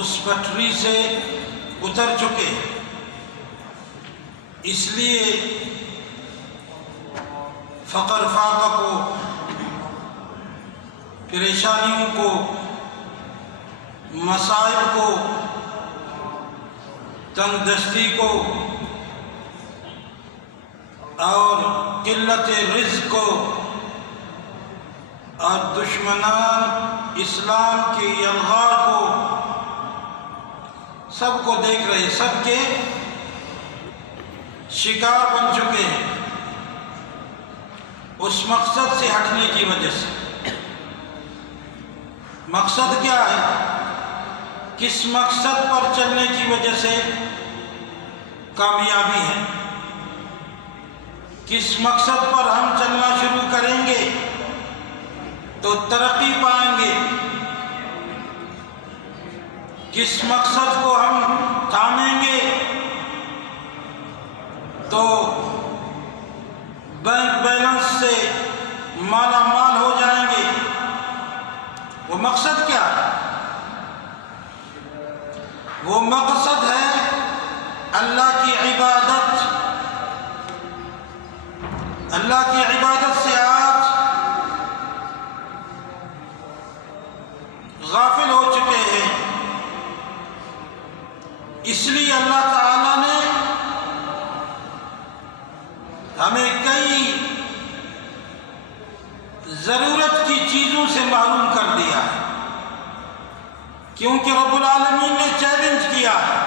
اس پٹری سے اتر چکے، اس لیے فقر فاقہ کو، پریشانیوں کو، مصائب کو، تنگ دستی کو اور قلت رزق کو اور دشمنان اسلام کے یلغار کو، سب کو دیکھ رہے، سب کے شکار بن چکے ہیں اس مقصد سے ہٹنے کی وجہ سے۔ مقصد کیا ہے؟ کس مقصد پر چلنے کی وجہ سے کامیابی ہے؟ کس مقصد پر ہم چلنا شروع کریں گے تو ترقی پائیں گے؟ کس مقصد کو ہم تھامیں گے تو بینک بیلنس سے مالا مال ہو جائیں گے؟ وہ مقصد کیا ہے؟ وہ مقصد ہے اللہ کی عبادت۔ اللہ کی عبادت سے آج غافل ہو چکے ہیں، اس لیے اللہ تعالیٰ نے ہمیں کئی ضرورت کی چیزوں سے محروم کر دیا ہے، کیونکہ رب العالمین نے چیلنج کیا ہے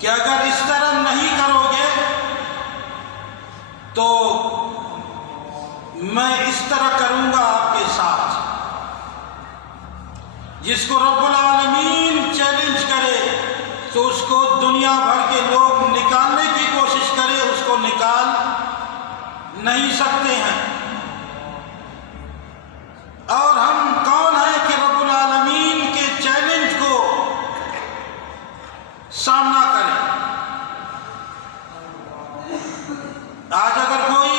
کہ اگر اس طرح نہیں کرو گے تو میں اس طرح کروں گا آپ کے ساتھ۔ جس کو رب العالمین چیلنج کرے تو اس کو دنیا بھر کے لوگ نکالنے کی کوشش کرے، اس کو نکال نہیں سکتے ہیں۔ اور ہم کون ہیں کہ رب العالمین کے چیلنج کو سامنا کریں؟ آج اگر کوئی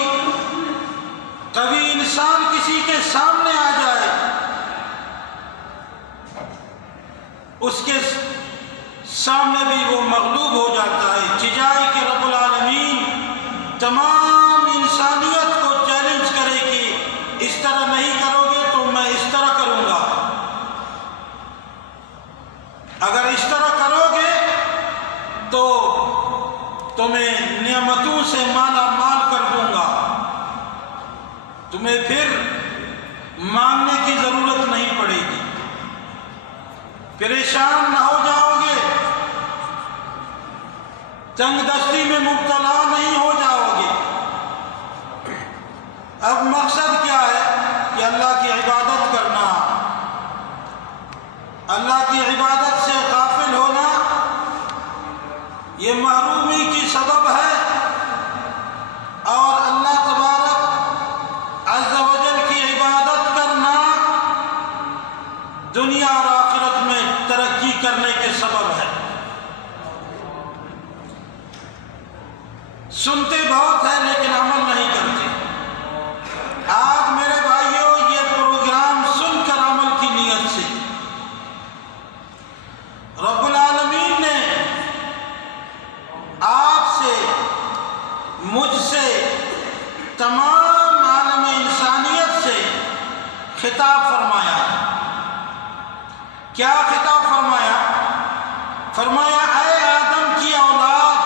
قوی انسان کسی کے سامنے آ جائے، اس کے سامنے بھی وہ مغلوب ہو جاتا ہے۔ چجائے کہ رب العالمین تمام انسانیت کو چیلنج کرے کہ اس طرح نہیں کرو گے تو میں اس طرح کروں گا، اگر اس طرح کرو گے تو تمہیں نعمتوں سے مالا مال کر دوں گا، تمہیں پھر مانگنے کی ضرورت نہیں پڑے گی، پریشان نہ ہو جاؤ گے، تنگ دستی میں مبتلا نہیں ہو جاؤ گے۔ اب مقصد کیا ہے کہ اللہ کی عبادت کرنا، اللہ کی عبادت سے غافل ہونا یہ محرومی کی سبب ہے، اور اللہ تبارک عز و جل کی عبادت کرنا دنیا اور آخرت میں ترقی کرنے کے سبب ہے۔ سنتے بہت ہیں لیکن عمل نہیں کرتے۔ آج میرے بھائیوں یہ پروگرام سن کر عمل کی نیت سے رب العالمین نے آپ سے، مجھ سے، تمام عالم انسانیت سے خطاب فرمایا۔ کیا خطاب فرمایا؟ فرمایا اے آدم کی اولاد،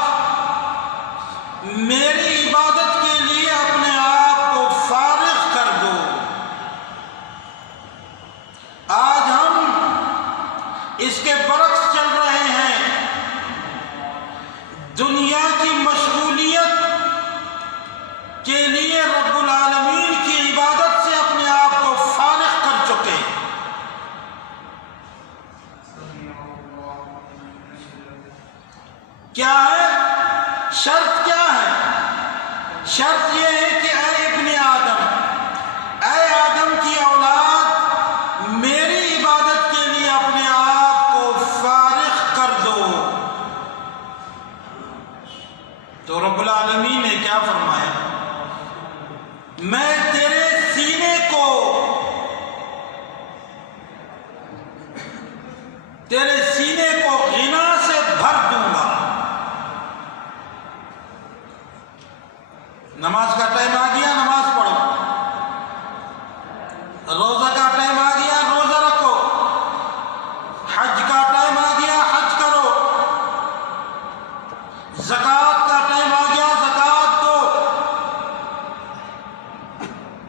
میری عبادت کے لیے اپنے آپ کو فارغ کر دو۔ آج ہم اس کے برعکس چل رہے ہیں، دنیا کی مشغولیت کے لیے رب العالمین کی عبادت سے اپنے آپ کو فارغ کر چکے۔ کیا ہے شرط؟ کیا ہے شرط؟ یہ ہے کہ اے ابن آدم، اے آدم کی اولاد، میری عبادت کے لیے اپنے آپ کو فارغ کر دو۔ تو رب العالمین نے کیا فرمایا؟ میں تیرے سینے کو تیرے سینے کو غنا سے بھر دوں گا۔ نماز کا ٹائم آ گیا، نماز پڑھو۔ روزہ کا ٹائم آ گیا، روزہ رکھو۔ حج کا ٹائم آ گیا، حج کرو۔ زکوٰۃ کا ٹائم آ گیا، زکوٰۃ دو۔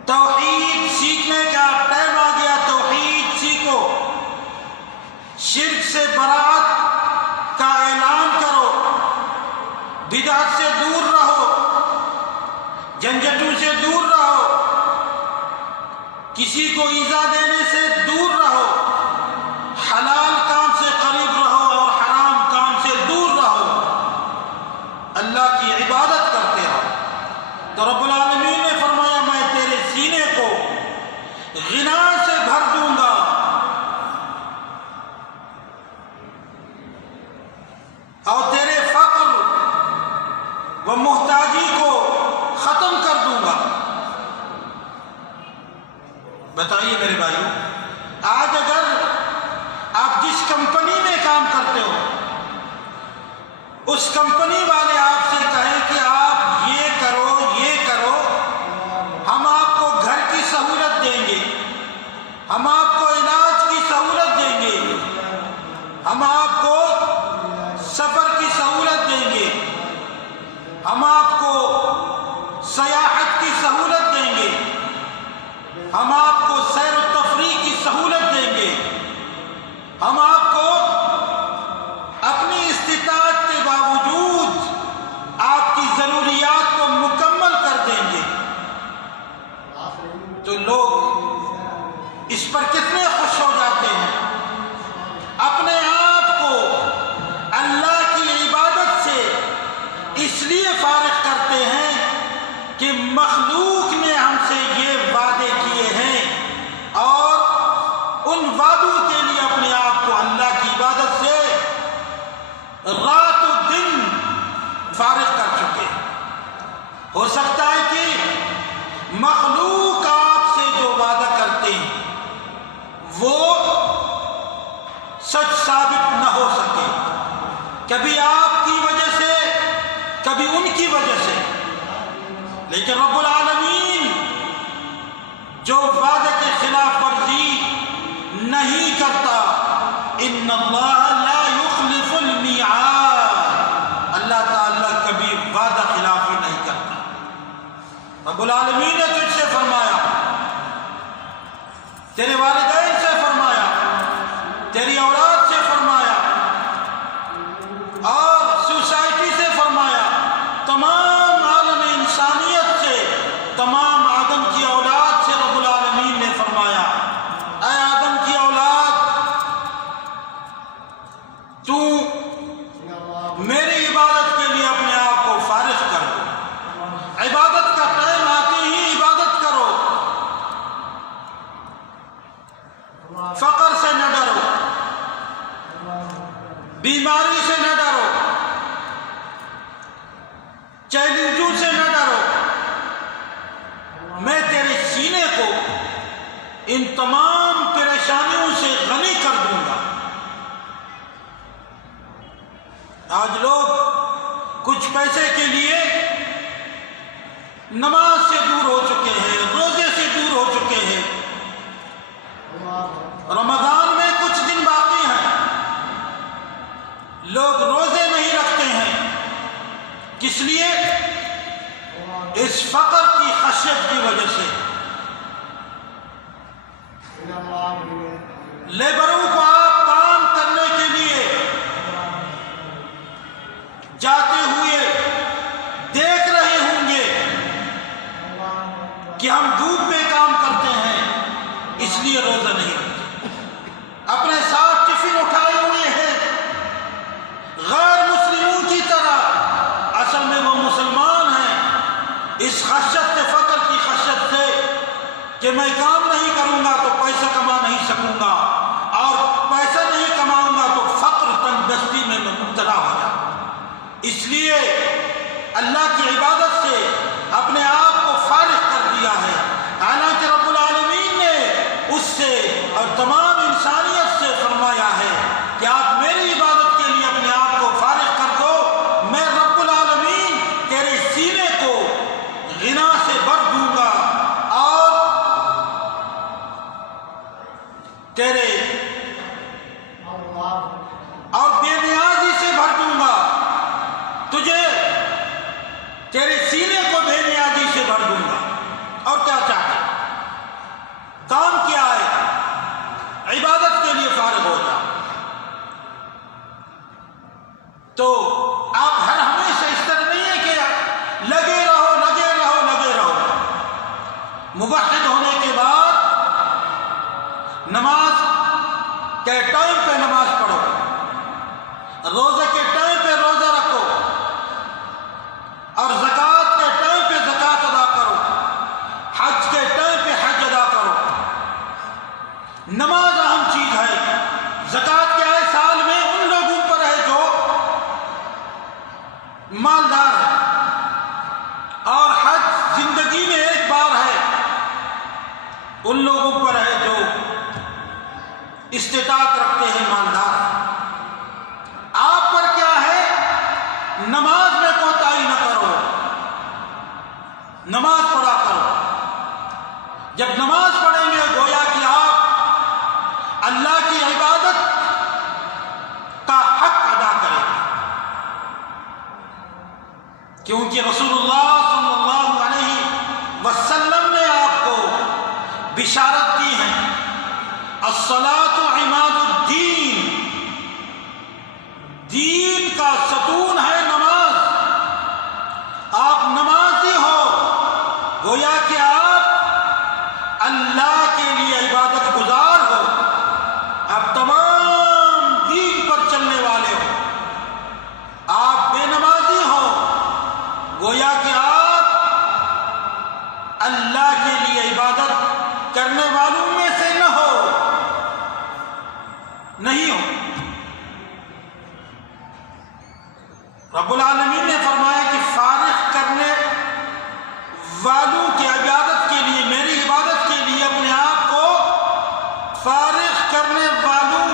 توحید سیکھنے کا ٹائم آ گیا، توحید سیکھو۔ شرک سے برات کا اعلان کرو، بدعت سے دور رہو، جھنجھٹوں سے دور رہو، کسی کو ایذا دینے سے دور رہو، حلال کام سے قریب رہو اور حرام کام سے دور رہو، اللہ کی عبادت کرتے رہو۔ تو رب العالمین نے فرمایا میں تیرے سینے کو غنا سے بھر دوں گا۔ اور تیرے فقر و محتاجی کو ختم کر دوں گا۔ بتائیے میرے بھائیوں، آج اگر آپ جس کمپنی میں کام کرتے ہو، اس کمپنی والے آپ سے کہیں کہ آپ یہ کرو، یہ کرو، ہم آپ کو گھر کی سہولت دیں گے، ہم آپ کو علاج کی سہولت دیں گے، ہم آپ کو سفر کی سہولت دیں گے، ہم آپ کو سیاحت کی سہولت دیں گے، ہم آپ کو سیر و تفریح کی سہولت دیں گے، ہم آپ کو اپنی استطاعت کے باوجود آپ کی ضروریات کو مکمل کر دیں گے۔ تو لوگ اس پر کتنے خوش ہو جاتے ہیں، اپنے آپ کو اللہ کی عبادت سے اس لیے فارغ کرتے ہیں کہ مخلوق نے ہم سے یہ وعدے کیے ہیں، اور ان وعدوں کے لیے اپنے آپ کو اللہ کی عبادت سے رات و دن فارغ کر چکے ہیں۔ ہو سکتا ہے کہ مخلوق آپ سے جو وعدہ کرتے ہیں وہ سچ ثابت نہ ہو سکے، کبھی آپ کی وجہ سے، کبھی ان کی وجہ سے، لیکن رب العالمین جو وعدے کے خلاف ورزی نہیں کرتا، ان اللہ لا یخلف المیعاد، اللہ تعالیٰ کبھی وعدہ خلافی نہیں کرتا۔ رب العالمین نے تجھ سے فرمایا، تیرے والدین سے فرمایا، تیری اولاد سے فرمایا، اور سوسائٹی سے فرمایا، تمام عالم انسانیت سے، تمام آدم کی اولاد سے رب العالمین نے فرمایا، اے آدم کی اولاد، تو میری عبادت کے لیے اپنے آپ کو فارغ کر دو، عبادت کا ٹائم آتے ہی عبادت کرو، فقر سے نہ ڈرو، بیماری سے نہ ڈرو، چیلنجوں سے نہ ڈرو، میں تیرے سینے کو ان تمام پریشانیوں سے غنی کر دوں گا۔ آج لوگ کچھ پیسے کے لیے نماز سے دور ہو چکے ہیں، روزے سے دور ہو چکے ہیں۔ رمضان میں کچھ دن باقی ہیں، لوگ روزے نہیں رکھتے ہیں، کس لیے؟ اس فقر کی خشیت کی وجہ سے۔ لیبروں کو آپ کام کرنے کے لیے جاتے ہوئے دیکھ رہے ہوں گے کہ ہم دھوپ میں کام کرتے ہیں، اس لیے روزہ نہیں رکھتے، اپنے ساتھ ٹفن اٹھائے ہوئے ہیں، غیر مسلموں کی طرح، اصل میں وہ مسلمان ہیں، اس خشیت سے، فقر کی خشیت سے کہ میں کام نہیں کروں گا تو پیسہ کما نہیں سکوں گا، اور تیرے اور بے نیازی سے بھر دوں گا تجھے، تیرے سینے کو بے نیازی سے بھر دوں گا۔ اور کیا چاہتے؟ کام کیا ہے؟ عبادت کے لیے فارغ ہو جا۔ تو آپ ہر ہمیشہ اس طرح نہیں ہے کہ لگے رہو لگے رہو لگے رہو۔ موحد ہونے کے بعد نماز کے ٹائم پہ نماز پڑھو، روزے کے ٹائم پہ روزہ رکھو، اور زکوٰۃ کے ٹائم پہ زکوٰۃ ادا کرو، حج کے ٹائم پہ حج ادا کرو۔ نماز اہم چیز ہے۔ زکوٰۃ کیا ہے؟ سال میں ان لوگوں پر ہے جو مالدار ہے، اور حج زندگی میں ایک بار ہے، ان لوگوں پر ہے جو استطاعت رکھتے ہیں، مالدار ہیں۔ آپ پر کیا ہے؟ نماز میں کوتاہی نہ کرو، نماز پڑھا کرو۔ جب نماز پڑھیں گے گویا کہ آپ اللہ کی عبادت کا حق ادا کریں گے، کیونکہ رسول اللہ صلی اللہ علیہ وسلم نے آپ کو بشارت دی ہے، الصلاۃ عماد الدین، دین کا ستون ہے نماز۔ آپ نمازی ہو، گویا کہ آپ اللہ کے لیے عبادت گزار ہو، آپ تمام دین پر چلنے والے ہو۔ آپ بے نمازی ہو، گویا کہ آپ اللہ کے لیے عبادت کرنے والوں میں سے نہ ہو، نہیں ہو۔ رب العالمین نے فرمایا کہ فارغ کرنے والوں کی عبادت کے لیے، میری عبادت کے لیے اپنے آپ کو فارغ کرنے والوں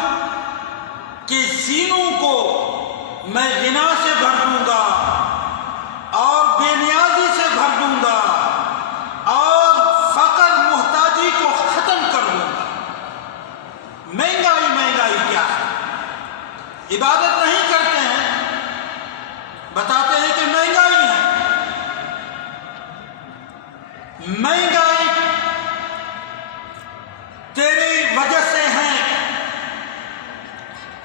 کے سینوں کو میں غنا سے بھر دوں گا، اور بے نیازی سے بھر دوں گا، اور فقر محتاجی کو ختم کر دوں گا۔ مہنگائی کیا ہے؟ عبادت نہیں کرتے ہیں، بتاتے ہیں کہ مہنگائی ہے۔ مہنگائی تیری وجہ سے ہے،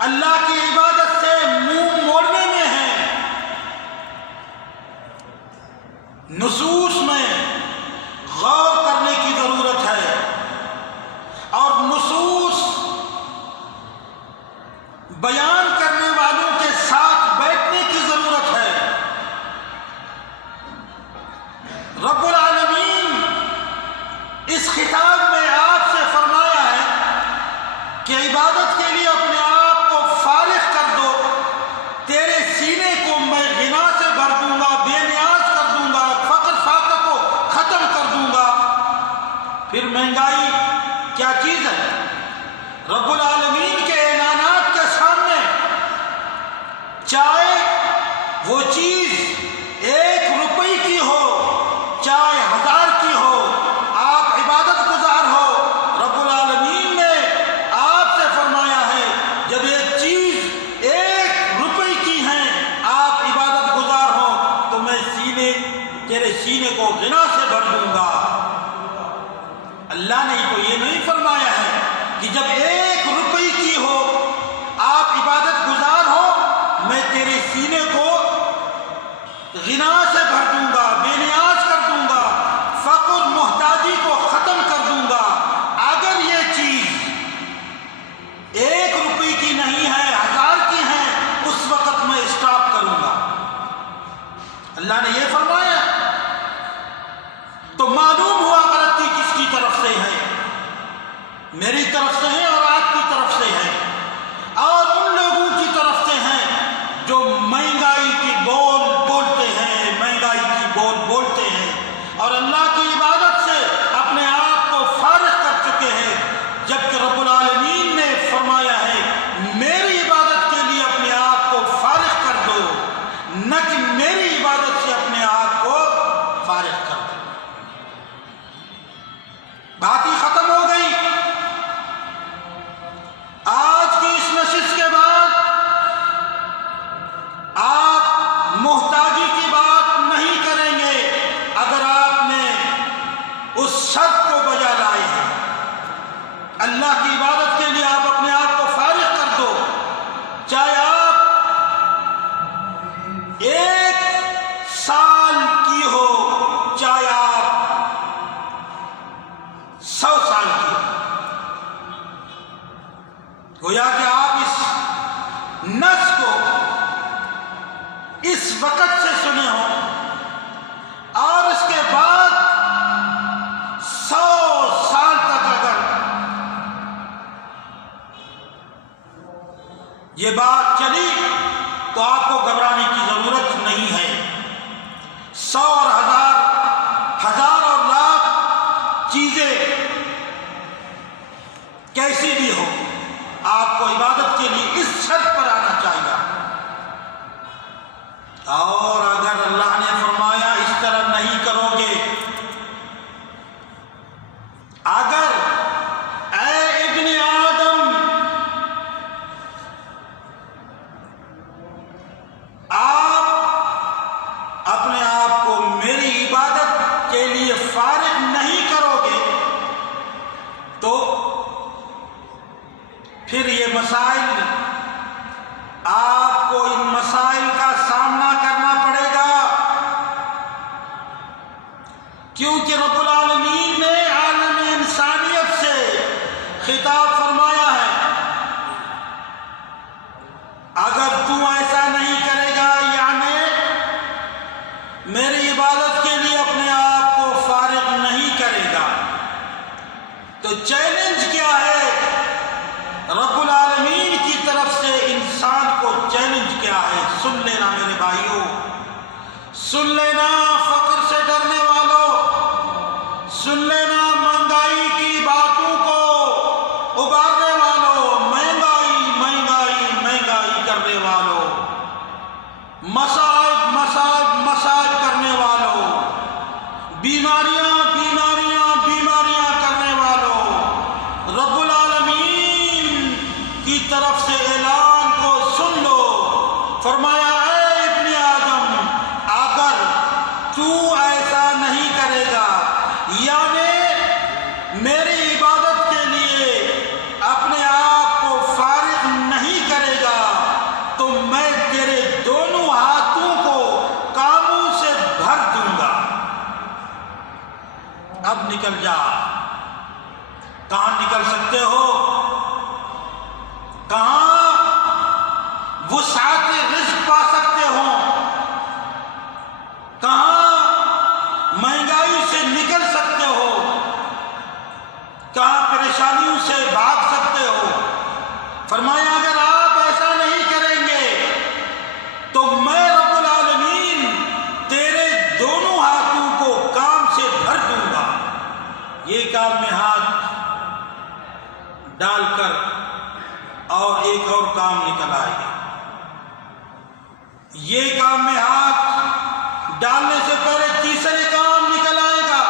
اللہ کی عبادت سے منہ موڑنے میں ہے۔ نصوص میں غور کرنے کی ضرورت ہے، اور نصوص بیان کرنے والوں کے ساتھ بیٹھنے کی ضرورت ہے۔ رب العالمین اس خطاب میں آپ سے فرمایا ہے کہ عبادت کے لیے اپنے آپ کو فارغ کر دو، تیرے سینے کو میں غنا سے بھر دوں گا، بے نیاز کر دوں گا، فقر فاقہ کو ختم کر دوں گا۔ پھر مہنگائی کیا چیز ہے؟ رب العالمین کے اعلانات کے سامنے چاہے وہ چیز 1 روپے کی ہو، چاہے 1000 کی ہو، آپ عبادت گزار ہو، رب العالمین نے آپ سے فرمایا ہے جب یہ چیز 1 روپے کی ہے، آپ عبادت گزار ہو، تو میں تیرے سینے کو غنا سے بھر دوں گا۔ اللہ نے تو یہ نہیں فرمایا ہے کہ جب 1 روپے گویا کہ آپ اس نص کو اس وقت سے سنے ہوں اور اس کے بعد 100 سال تک اگر یہ بات چلی تو آپ کو گھبرانے کی ضرورت نہیں ہے۔ 100 اور ہزار اور لاکھ چیزیں کیسی بھی ہو، آپ کو عبادت کے لیے اس شرط پر آنا چاہیے۔ اور اگر اللہ نے فرمایا اس طرح نہیں کرو گے، اگر اے ابن آدم آپ اپنے آپ کو میری عبادت کے لیے فارغ نہیں کرو گے تو پھر یہ مسائل، آپ کو ان مسائل کا سامنا کرنا پڑے گا، کیونکہ رب العالمین نے عالم انسانیت سے خطاب فرمایا ہے اگر تو ایسا نہیں کرے گا، یعنی میری عبادت کے لیے اپنے آپ کو فارغ نہیں کرے گا، تو چیلنج کیا ہے؟ رب العالمین کی طرف سے انسان کو چیلنج کیا ہے؟ سن لینا میرے بھائیوں، سن لینا فقر سے ڈرنے والوں، سن لینا مہنگائی کی باتوں کو ابھارنے والوں، مہنگائی مہنگائی مہنگائی کرنے والوں، مسائب کرنے والوں، بیماریاں کرنے والوں، رب العالمین کی طرف سے اعلان کو سن لو۔ فرمایا اے ابن آدم، اگر تو ایسا نہیں کرے گا، یعنی میری عبادت کے لیے اپنے آپ کو فارغ نہیں کرے گا، تو میں تیرے دونوں ہاتھوں کو کاموں سے بھر دوں گا۔ اب نکل جا۔ کہاں نکل سکتے ہو؟ کہاں وسعت رزق پا سکتے ہو؟ کہاں مہنگائی سے نکل سکتے ہو؟ کہاں پریشانیوں سے بھاگ سکتے ہو؟ فرمایا اگر آپ ایسا نہیں کریں گے تو میں رب العالمین تیرے دونوں ہاتھوں کو کام سے بھر دوں گا۔ یہ کام میں ہاتھ ڈال کر اور ایک اور کام نکل آئے گا۔ یہ کام میں ہاتھ ڈالنے سے پہلے تیسرے کام نکل آئے گا۔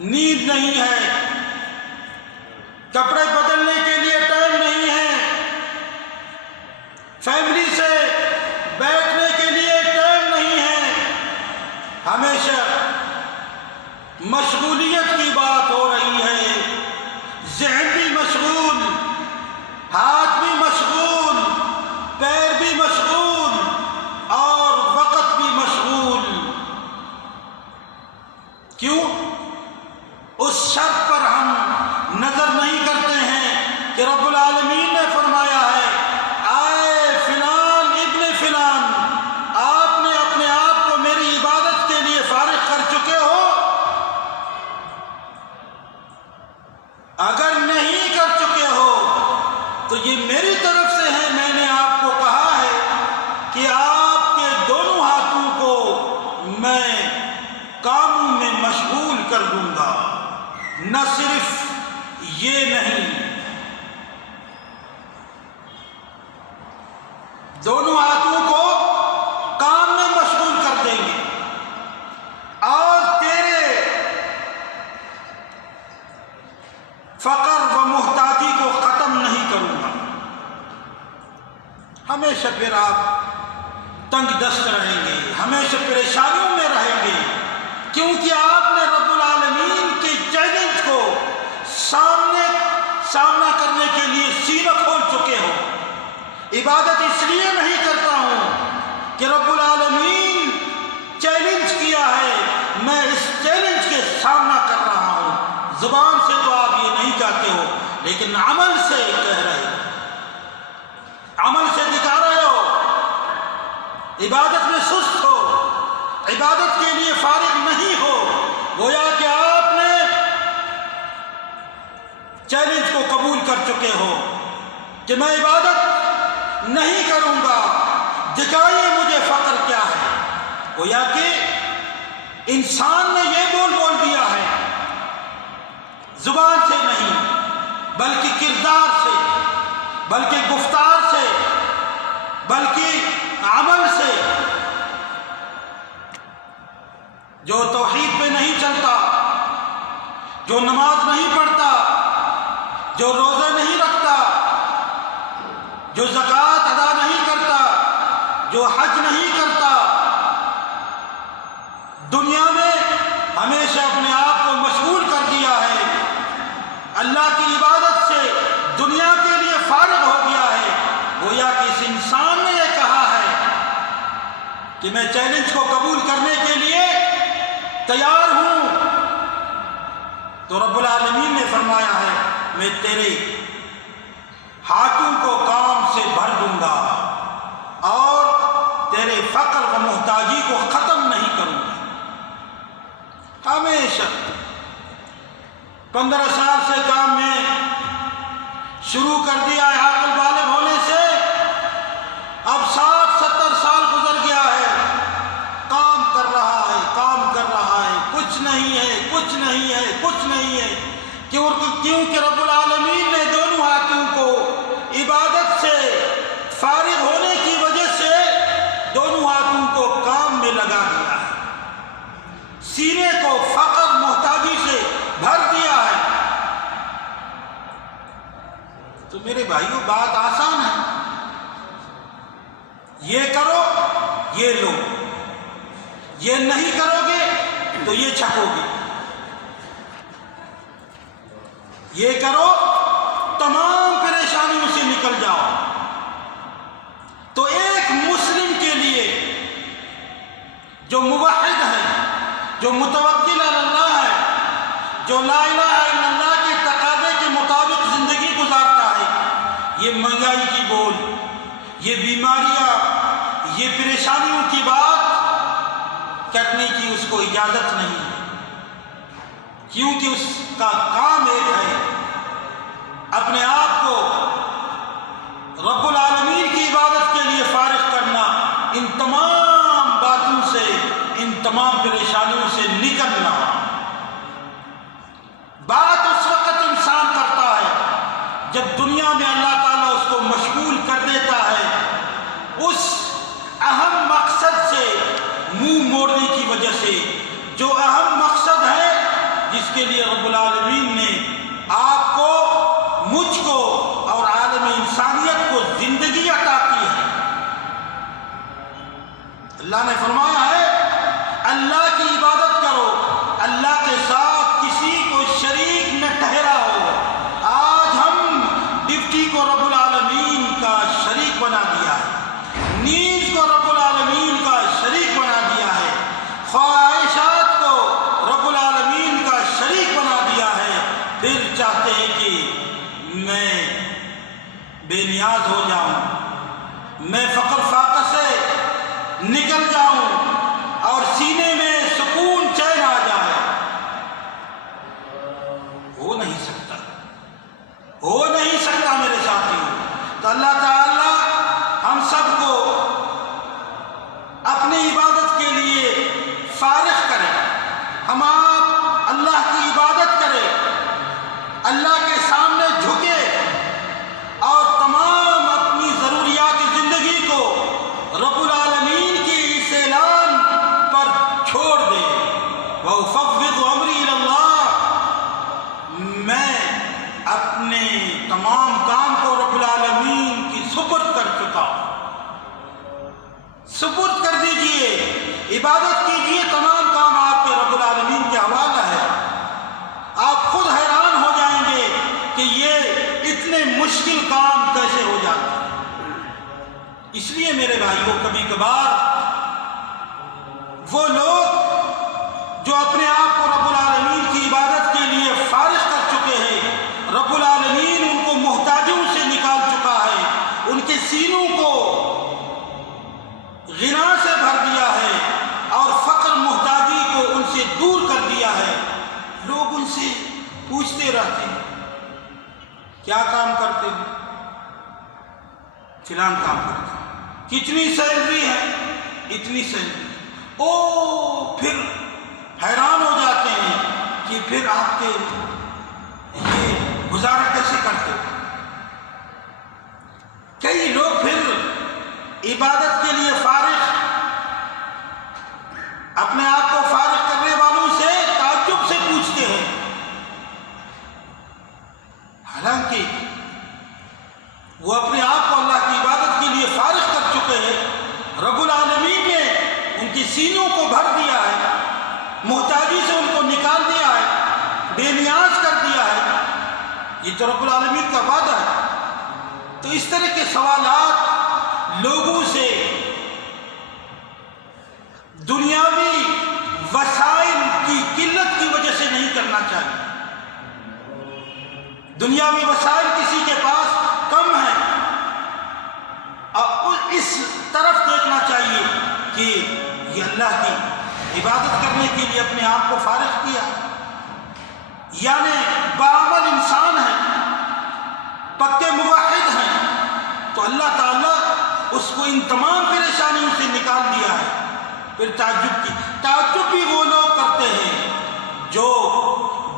نیند نہیں ہے، کپڑے بدلنے کے لیے ٹائم نہیں ہے، فیملی سے بیٹھنے کے لیے ٹائم نہیں ہے، ہمیشہ مشغولیت کی بات ہو رہی ہے، ذہن بھی مشغول، ہاتھ بھی مشغول، پیر بھی مشغول اور وقت بھی مشغول۔ کیوں؟ اس شرط پر ہم نظر نہیں کرتے ہیں کہ رب العالمین نے فرمایا ہے اے فلان ابن فلان، آپ نے اپنے آپ کو میری عبادت کے لیے فارغ کر چکے ہو؟ اگر نہیں کر چکے ہو تو یہ میری طرف سے ہے، میں نے آپ کو کہا ہے کہ آپ کے دونوں ہاتھوں کو میں کاموں میں مشغول کر دوں گا۔ نہ صرف یہ نہیں، دونوں ہاتھوں کو کام میں مشغول کر دیں گے اور تیرے فقر و محتاجی کو ختم نہیں کروں گا۔ ہمیشہ پھر آپ تنگ دست رہیں گے، ہمیشہ پریشانیوں میں رہیں گے، کیونکہ آپ نے رب العالمین کے چیلنج کو سامنا کرنے کے لیے سینہ کھول چکے ہو۔ عبادت اس لیے نہیں کرتا ہوں کہ رب العالمین چیلنج کیا ہے، میں اس چیلنج کے سامنا کر رہا ہوں۔ زبان سے تو آپ یہ نہیں کہتے ہو، لیکن عمل سے کہہ رہے ہو، عمل سے دکھا رہے ہو، عبادت میں سست ہو، عبادت کے لیے فارغ نہیں ہو۔ گویا کہ آپ نے چیلنج کو قبول کر چکے ہو کہ میں عبادت نہیں کروں گا، دکھائیے مجھے فقر کیا ہے۔ گویا کہ انسان نے یہ بول دیا ہے، زبان سے نہیں بلکہ کردار سے، بلکہ گفتار سے، بلکہ عمل سے، جو توحید پہ نہیں چلتا، جو نماز نہیں پڑھتا، جو روزے نہیں رکھتا، جو زکوٰۃ ادا نہیں کرتا، جو حج نہیں کرتا، دنیا میں ہمیشہ اپنے آپ کو مشغول کر دیا ہے، اللہ کی عبادت سے دنیا کے لیے فارغ ہو گیا ہے۔ گویا کہ اس انسان نے یہ کہا ہے کہ میں چیلنج کو قبول کرنے کے لیے تیار ہوں، تو رب العالمین نے فرمایا ہے میں تیرے ہاتھوں کو کام سے بھر دوں گا اور تیرے فقر و محتاجی کو ختم نہیں کروں گا۔ ہمیشہ 15 سال سے کام میں شروع کر دیا ہے، عاقل بالغ ہونے سے اب 60-70 سال گزر گیا ہے، کام کر رہا ہے، کام کر رہا ہے، کچھ نہیں ہے، کچھ نہیں ہے، کچھ نہیں ہے۔ کیونکہ رب العالمین نے دونوں ہاتھوں کو عبادت سے فارغ ہونے کی وجہ سے دونوں ہاتھوں کو کام میں لگا دیا ہے، سینے کو فقر محتاجی سے بھر دیا ہے۔ تو میرے بھائیوں بات آسان ہے، یہ کرو یہ لو، یہ نہیں کرو گے تو یہ چھکو گے، یہ کرو تمام پریشانیوں سے نکل جاؤ۔ تو ایک مسلم کے لیے جو موحد ہے، جو متوکل علی اللہ ہے، جو لا الہ الا اللہ کے تقاضے کے مطابق زندگی گزارتا ہے، یہ مہنگائی کی بول، یہ بیماریاں، یہ پریشانیوں کی بات کرنے کی اس کو اجازت نہیں ہے، کیونکہ اس کا کام ایک ہے، اپنے آپ کو رب العالمین کی عبادت کے لیے فارغ کرنا، ان تمام باتوں سے، ان تمام پریشانیوں سے نکلنا۔ بات اس وقت انسان کرتا ہے جب دنیا میں اللہ تعالیٰ اس کو مشغول کر دیتا ہے اس اہم مقصد سے منہ موڑنے کی وجہ سے، جو اہم مقصد ہے جس کے لیے رب العالمین نے آپ کو، مجھ کو اور عالم انسانیت کو زندگی عطا کی ہے۔ اللہ نے فرمایا ہے اللہ کی عبادت کرو، اللہ کے ساتھ کسی کو شریک نہ ٹھہراؤ۔ آج ہم ڈپٹی کو رب العالمین کا شریک بنا دیا ہے، نیز کو رب العالمین کا شریک بنا دیا ہے، خواہشات کو رب العالمین کا شریک بنا دیا ہے، پھر چاہتے ہیں کہ میں بے نیاز ہو جاؤں، میں فقر فاقہ سے نکل جاؤں اور سینے میں سکون چین آ جائے۔ ہو نہیں سکتا، ہو نہیں سکتا میرے ساتھیوں۔ تو اللہ تعالی ہم سب کو اپنی عبادت کے لیے فارغ کرے، ہم آپ اللہ کی عبادت کریں، اللہ کے سامنے جھکے اور تمام اپنی ضروریات زندگی کو رب العالمین کے اس اعلان پر چھوڑ دے۔ وَأُفَوِّضُ أَمْرِي إِلَى اللَّهِ، میں اپنے تمام کام کو رب العالمین کی سپرد کر چکا ہوں۔ سپرد کر دیجئے، عبادت کیجئے، تمام کام آپ کے رب العالمین کے حوالہ ہے۔ آپ خود حیران ہو جائیں گے کہ یہ اتنے مشکل کام کیسے ہو جاتا ہے۔ اس لیے میرے بھائیوں کبھی کبھار وہ لوگ جو اپنے آپ کو رب العالمین کی عبادت کے لیے فارغ کر چکے ہیں، رب العالمین پوچھتے رہتے ہیں کیا کام کرتے ہو؟ فلان کام کرتے ہیں۔ کتنی سیلری ہے؟ اتنی سیلری۔ او پھر حیران ہو جاتے ہیں کہ پھر آپ کے یہ گزارا کیسے کرتے ہو؟ کئی لوگ پھر عبادت کے لیے فارغ، اپنے آپ کو فارغ کرنے والوں سے تعجب سے پوچھتے ہیں، حالانکہ وہ اپنے آپ کو اللہ کی عبادت کے لیے فارغ کر چکے ہیں۔ رب العالمین نے ان کی سینوں کو بھر دیا ہے، محتاجی سے ان کو نکال دیا ہے، بے نیاز کر دیا ہے۔ یہ تو رب العالمین کا وعدہ ہے۔ تو اس طرح کے سوالات لوگوں سے دنیاوی وسائل کی قلت کی وجہ سے نہیں کرنا چاہیے۔ دنیاوی وسائل کسی کے پاس کم ہے اور اس طرف دیکھنا چاہیے کہ یہ اللہ کی عبادت کرنے کے لیے اپنے آپ کو فارغ کیا ہے، یعنی باعمل انسان ہے، پکے موحد ہیں، تو اللہ تعالیٰ اس کو ان تمام پریشانیوں سے نکال دیا ہے۔ پھر تعجب بھی وہ لوگ کرتے ہیں جو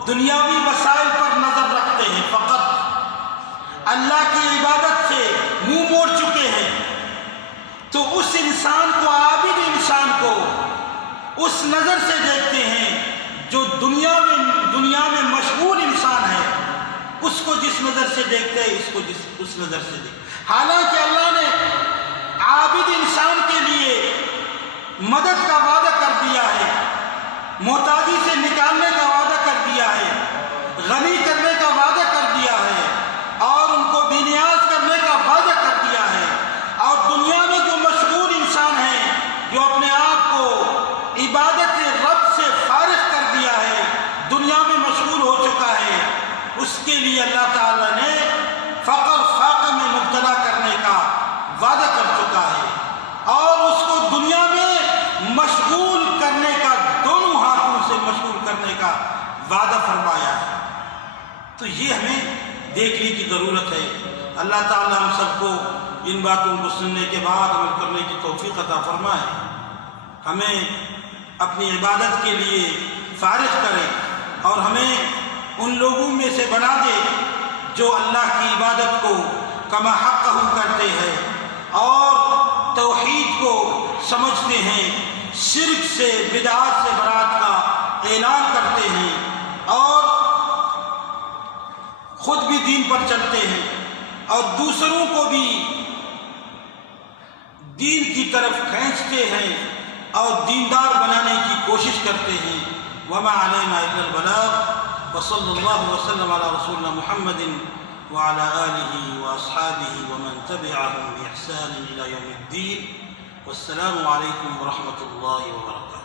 دنیاوی وسائل پر نظر رکھتے ہیں، فقط اللہ کی عبادت سے منہ موڑ چکے ہیں۔ تو اس انسان کو، عابد انسان کو اس نظر سے دیکھتے ہیں جو دنیا میں مشغول انسان ہے، اس کو جس نظر سے دیکھتے ہیں، اس کو اس نظر سے دیکھتے ہیں۔ حالانکہ اللہ نے عابد انسان کے لیے مدد کا وعدہ کر دیا ہے، محتاجی سے نکالنے کا وعدہ کر دیا ہے، غنی کرنے کا وعدہ کر دیا ہے، اور ان کو بے نیاز کرنے کا وعدہ کر دیا ہے۔ اور دنیا میں جو مشغول انسان ہے، جو اپنے آپ کو عبادت رب سے فارغ کر دیا ہے، دنیا میں مشغول ہو چکا ہے، اس کے لیے اللہ تعالیٰ نے فقر فاقہ میں مبتلا کرنے کا وعدہ کر چکا ہے، اور اس کو دنیا میں مشغول کرنے کا، دونوں ہاتھوں سے مشغول کرنے کا وعدہ فرمایا ہے۔ تو یہ ہمیں دیکھنے کی ضرورت ہے۔ اللہ تعالیٰ ہم سب کو ان باتوں کو سننے کے بعد عمل کرنے کی توفیق عطا فرمائے، ہمیں اپنی عبادت کے لیے فارغ کرے، اور ہمیں ان لوگوں میں سے بنا دے جو اللہ کی عبادت کو کما حقہ کرتے ہیں اور توحید کو سمجھتے ہیں، شرک سے، بدعات سے برات کا اعلان کرتے ہیں، اور خود بھی دین پر چلتے ہیں اور دوسروں کو بھی دین کی طرف کھینچتے ہیں اور دیندار بنانے کی کوشش کرتے ہیں۔ وما علینا الا البلاغ، وصلی اللہ وسلم علی رسولنا محمد وعلى آلہ واصحابہ ومن تبعهم بإحسان إلى يوم الدین۔ والسلام علیکم ورحمۃ اللہ وبرکاتہ۔